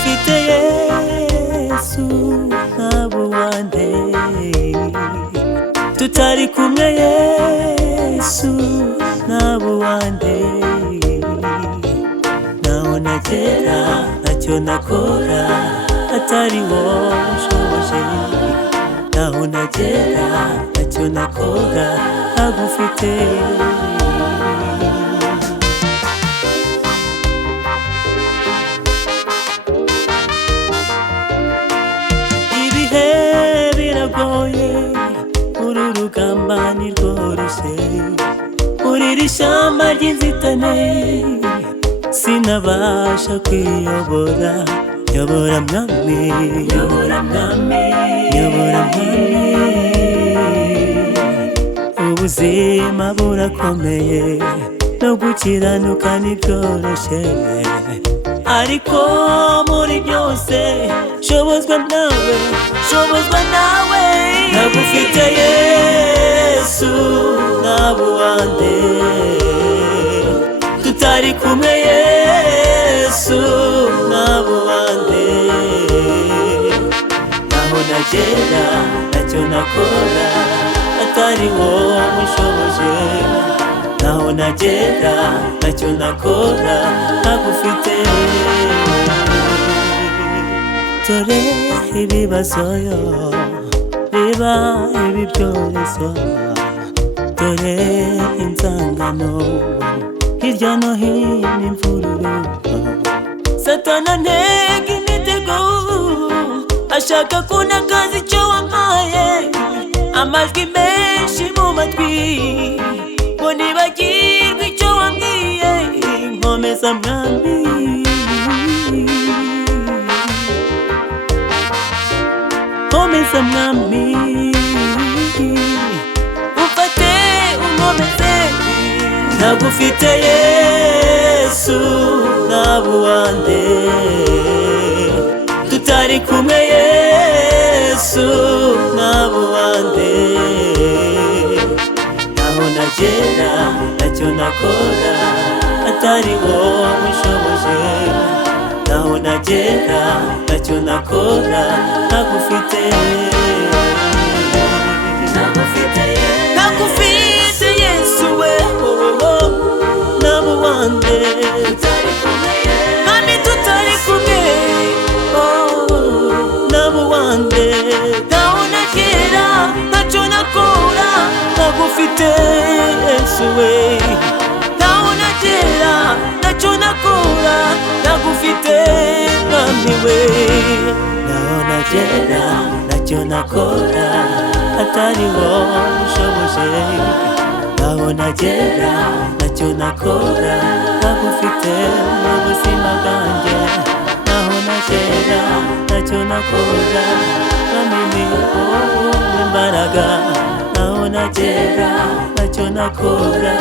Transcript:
ntagufite Yesu nkaba uwande, tutari kumwe Yesu nkaba uwande. Naho nagera ntacyo nakora atari wowe unshoboje, naho nagera ntacyo nakora ntagufite. Ibihe biragoye, uru rugamba ntirworoshye, muri iri shyamba ry'inzitane sinabasha kwiyobora. Yobora mwami, yobora mwami, yobora mwami. Ubuzima burakomeye no gukiranuka ntibyoroshye, ariko muri byose shobozwa nawe, shobozwa nawe. Ntagufite Yesu nkaba uwande, tutari kumwe Yesu nkaba uwande. Naho nagera ntacyo nakora atari wowe unshoboje, naho nagera ntacyo nakora ntagufite. Dore ibibazo biba, ibi byorezo, dore inzangano hirya no hino, imvururu. Satana ntega imitego, ashaka kunagaza icyo wampaye, amajwi menshi mu matwi ngo nibagirwe icyo wambwiye. Nkomeza mwami, nkomeza mwami, ufate unkomeze. Ntagufite Yesu nkaba uwande, tutari kumwe Yesu nkaba uwande. Naho nagera ntacyo nakora atari wowe unshoboje, naho nagera ntacyo nakora ntagufite. Ntagufite Yesu we, nkaba uwande, kandi tutari kumwe nkaba uwande. Naho nagera ntacyo nakora ntagufite Yesu we, naho nagera ntacyo nakora ntagufite mwami we. Naho nagera ntacyo nakora atari wowe unshoboje, naho nagera ntacyo nakora ntagufite mu buzima bwanjye. Naho nagera ntacyo nakora mwami ni wowe imbaraga, naho nagera ntacyo nakora